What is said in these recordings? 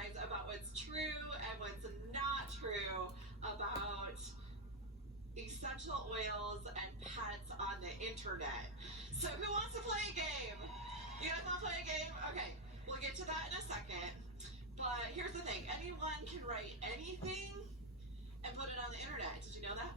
guys about what's true and what's not true about essential oils and pets on the internet. So who wants to play a game? You guys want to play a game? Okay, we'll get to that in a second. But here's the thing, anyone can write anything and put it on the internet. Did you know that?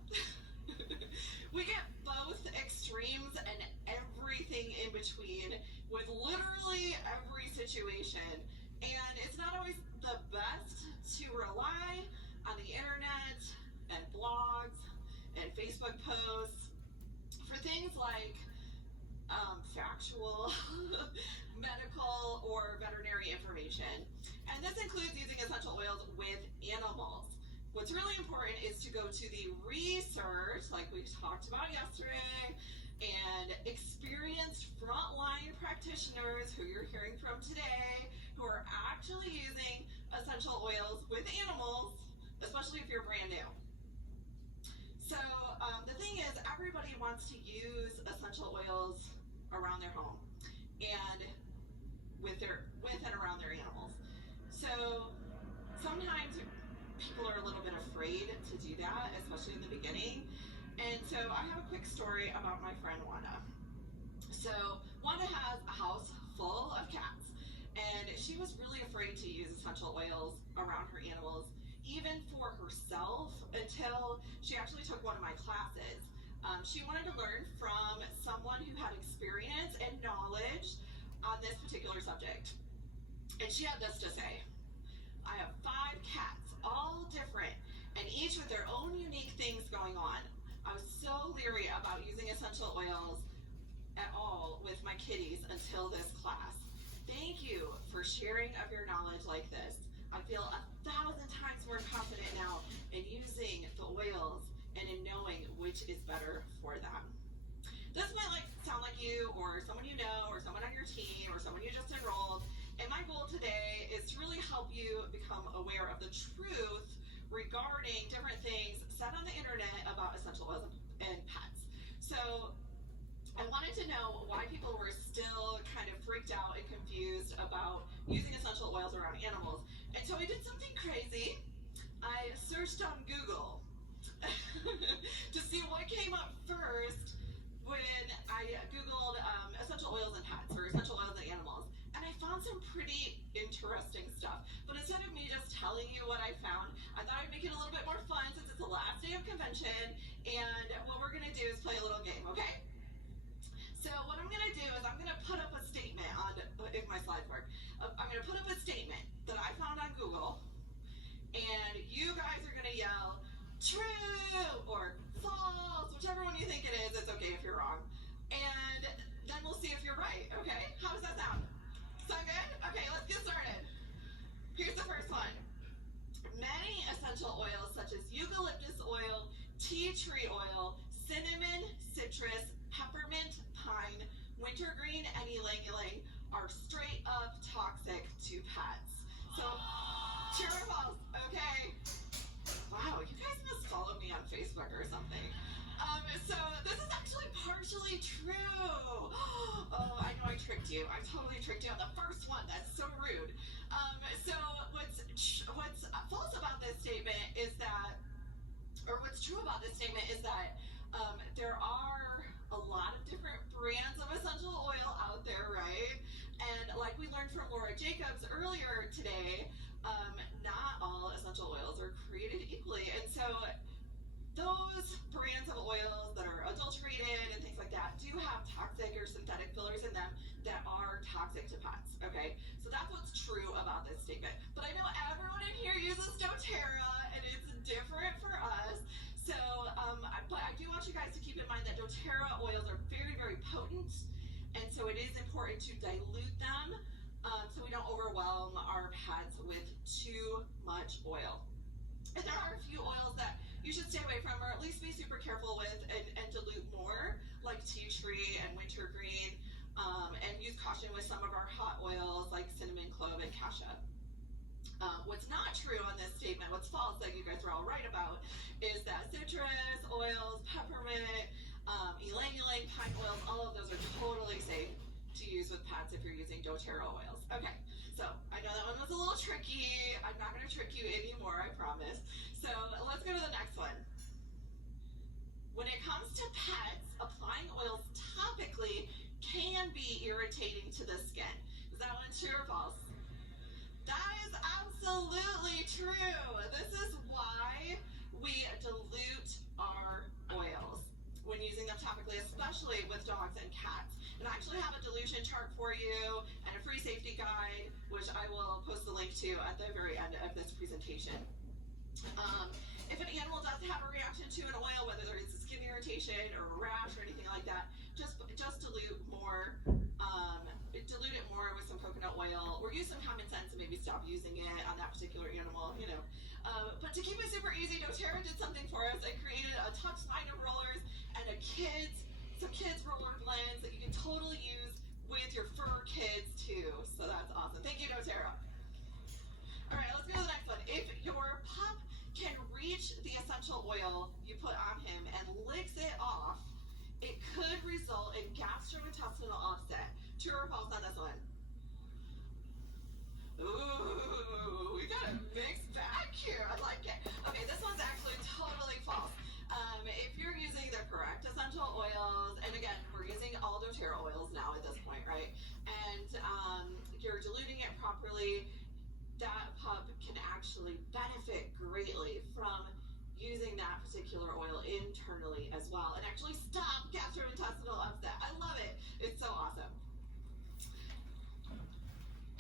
We get both extremes and everything in between with literally every situation. And it's not always the best to rely on the internet and blogs and Facebook posts for things like factual, medical, or veterinary information. And this includes using essential oils with animals. What's really important is to go to the research, like we talked about yesterday, and experienced frontline practitioners who you're hearing from today, who are actually using essential oils with animals, especially if you're brand new. So the thing is, everybody wants to use essential oils around their home and with and around their animals. So sometimes people are a little bit afraid to do that, especially in the beginning. And so I have a quick story about my friend Wanda. So Wanda has a house full of cats, and she was really afraid to use essential oils around her animals, even for herself, until she actually took one of my classes. She wanted to learn from someone who had experience and knowledge on this particular subject. And she had this to say: I have 5 cats, all different, and each with their own unique things going on. I was so leery about using essential oils at all with my kitties until this class. Thank you for sharing of your knowledge like this. I feel 1,000 times more confident now in using the oils and in knowing which is better for them. This might sound like you, or someone you know, or someone on your team, or someone you just enrolled. And my goal today is to really help you become aware of the truth regarding different things said on the internet about essential oils and pets. So I wanted to know why people were still kind of freaked out and confused about using essential oils around animals. And so I did something crazy. I searched on Google to see what came up first when I Googled essential oils and pets, or essential oils and animals. And I found some pretty interesting stuff. But instead of me just telling you what I found, I thought I'd make it a little bit more fun since it's the last day of convention. And what we're going to do is play a little game, okay? So what I'm going to do is I'm going to put up a statement on, if my slides work, I'm going to put up a statement that I found on Google. And you guys are going to yell, true, or false, whichever one you think it is. It's okay if you're wrong. And then we'll see if you're right, okay? How does that sound? Sound good? Okay, let's get started. Here's the first one. Many essential oils such as eucalyptus oil, tea tree oil, cinnamon, citrus, peppermint, pine, wintergreen, and ylang-ylang are straight up toxic to pets. So, true or false? Okay. Wow, you guys must follow me on Facebook or something. So this is actually partially true. Oh, I know I tricked you. I totally tricked you on the first one. That's so rude. So what's false about this statement is that, or what's true about this statement is that there are a lot of different brands of essential oil out there, right? And like we learned from Laura Jacobs earlier today, not all essential oils are created equally. And so those brands of oils that are adulterated and things like that do have toxic or synthetic fillers in them that are toxic to pets, okay? So that's what's true about this statement. But I know everyone in here uses dōTERRA, and it's different for us. So, but I do want you guys to keep in mind that dōTERRA oils are very, very potent, and so it is important to dilute them so we don't overwhelm our pets with too much oil. And there are a few oils that you should stay away from, or at least be super careful with and dilute more, like tea tree and wintergreen, and use caution with some of our hot oils like cinnamon, clove, and cassia. What's not true on this statement, what's false that you guys are all right about, is that citrus oils, peppermint, ylang-ylang, pine oils, all of those are totally safe to use with pets if you're using dōTERRA oils. Okay, so I know that one was a a little tricky. I'm not going to trick you anymore, I promise. So let's go to the next one. When it comes to pets, applying oils topically can be irritating to the skin. Is that one true or false? That is absolutely true. This is why we dilute our oils when using them topically, especially with dogs and cats. And I actually have a dilution chart for you and a free safety guide, which I will post the link to at the very end of this presentation. If an animal does have a reaction to an oil, whether it's a skin irritation or a rash or anything like that, just dilute more. Dilute it more with some coconut oil, or use some common sense and maybe stop using it on that particular animal, you know. But to keep it super easy, dōTERRA did something for us. I created a touch line of rollers and some kids roller blends that you can totally use with your fur kids too. So that's awesome. Thank you, dōTERRA. All right, let's go to the next one. If your pup can reach the essential oil you put on him and licks it off, it could result in gastrointestinal upset. True or false on this one? Ooh, we got a mixed bag here. I like it. Okay, this one's actually totally false. If you're using the correct essential oils, and again, we're using all dōTERRA oils now at this point, right? And you're diluting it properly, that pup can actually benefit greatly from using that particular oil internally as well, and actually stop gastrointestinal upset. I love it. It's so awesome.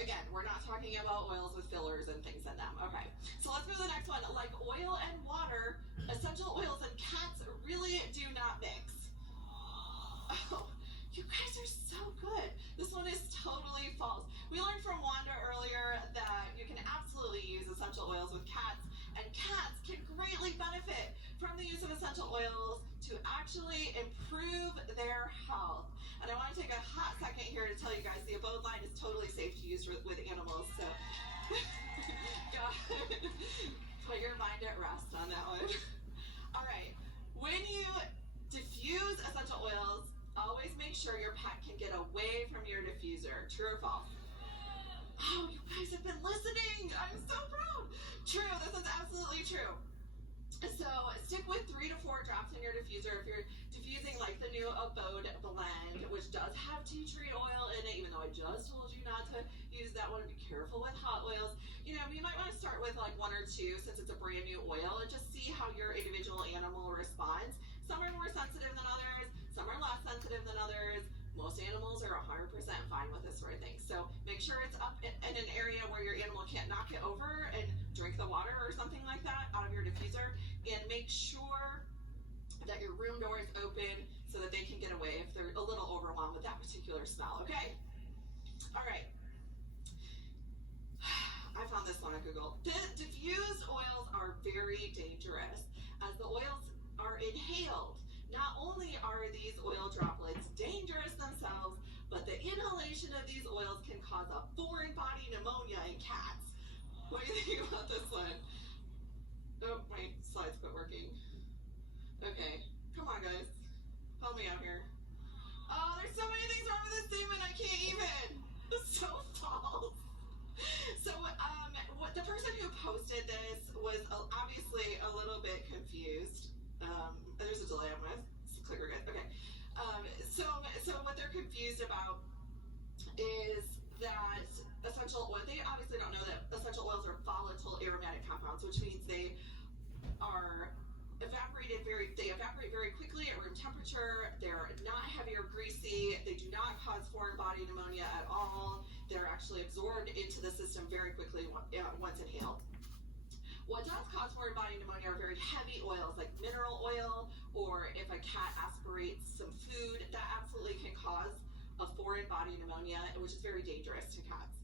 Again, we're not talking about oils with fillers and things in them. Okay, so let's go to the next one. Like oil and water, essential oils and cats really do not mix. Oh, you guys are so good. This one is totally false. We learned from Wanda earlier that you can absolutely use essential oils with cats, and cats can greatly benefit from the use of essential oils to actually improve their health. And I want to take a hot second here to tell you guys the abode line is totally safe to use with animals, so put your mind at rest on that one. All right, when you diffuse essential oils, always make sure your pet can get away from your diffuser. True or false? Oh, you guys have been listening. I'm so proud. True, this is absolutely true. So stick with 3 to 4 drops in your diffuser. If you're diffusing like the new Abode blend, which does have tea tree oil in it, even though I just told you not to use that one, be careful with hot oils. You know, you might want to start with like 1 or 2 since it's a brand new oil, and just see how your individual animal responds. Some are more sensitive than others, some are less sensitive than others. Most animals are 100% fine with this sort of thing. So make sure it's up in an area where your animal can't knock it over and drink the water or something like that out of your diffuser. And make sure that your room door is open so that they can get away if they're a little overwhelmed with that particular smell, okay? All right. I found this one on Google. Diffused oils are very dangerous as the oils are inhaled. Not only are these oil droplets dangerous themselves, but the inhalation of these oils can cause a foreign body pneumonia in cats. What do you think about this one? Oh, my slides quit working. Okay, come on guys, help me out here. Oh, there's so many things wrong with this statement, I can't even. It's so false. So, the person who posted this was obviously a little bit confused. There's a delay on my clicker, guys. Okay. So what they're confused about is that essential oil, they obviously don't know that essential oils are volatile aromatic compounds, which means they evaporate very quickly at room temperature. They're not heavy or greasy. They do not cause foreign body pneumonia at all. They're actually absorbed into the system very quickly once inhaled. What does cause foreign body pneumonia are very heavy oils like mineral oil, or if a cat aspirates some food, that absolutely can cause a foreign body pneumonia, which is very dangerous to cats.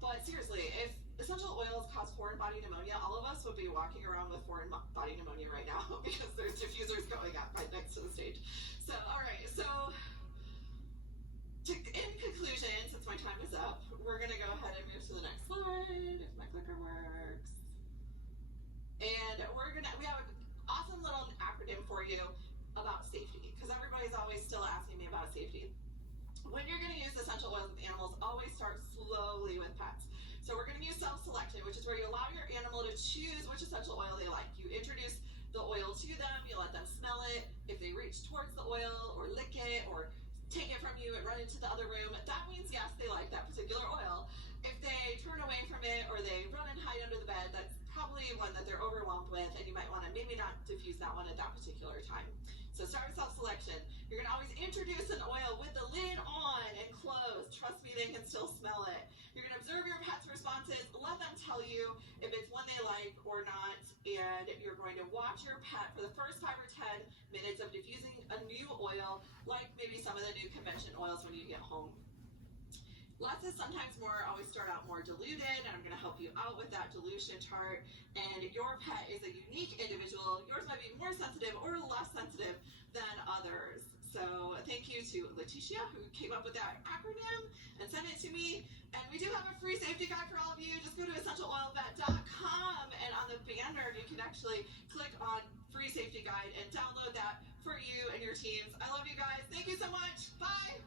But seriously, if essential oils cause foreign body pneumonia, all of us would be walking around with foreign body pneumonia right now because there's diffusers going up right next to the stage. So, all right, so in conclusion, since my time is up, we're going to go ahead and move to the next slide, if my clicker works. And we have an awesome little acronym for you about safety, because everybody's always still asking me about safety. When you're going to use essential oils with animals, always start slowly with pets. So we're going to which is where you allow your animal to choose which essential oil they like. You introduce the oil to them, you let them smell it. If they reach towards the oil or lick it or take it from you and run into the other room, that means yes, they like that particular oil. If they turn away from it or they run and hide under the bed, that's probably one that they're overwhelmed with, and you might want to maybe not diffuse that one at that particular time. So start with self-selection. You're going to always introduce an oil with the lid on and closed. Trust me, they can still smell it. You're going to observe your pet's responses. Let them tell you if it's one they like or not, and you're going to watch your pet for the first 5 or 10 minutes of diffusing a new oil, like maybe some of the new convention oils when you get home. Less is sometimes more, always start out more diluted, and I'm going to help you out with that dilution chart. And your pet is a unique individual. Yours might be more sensitive or less sensitive than others. So thank you to Leticia, who came up with that acronym and sent it to me. And we do have a free safety guide for all of you. Just go to essentialoilvet.com, and on the banner, you can actually click on free safety guide and download that for you and your teams. I love you guys. Thank you so much. Bye.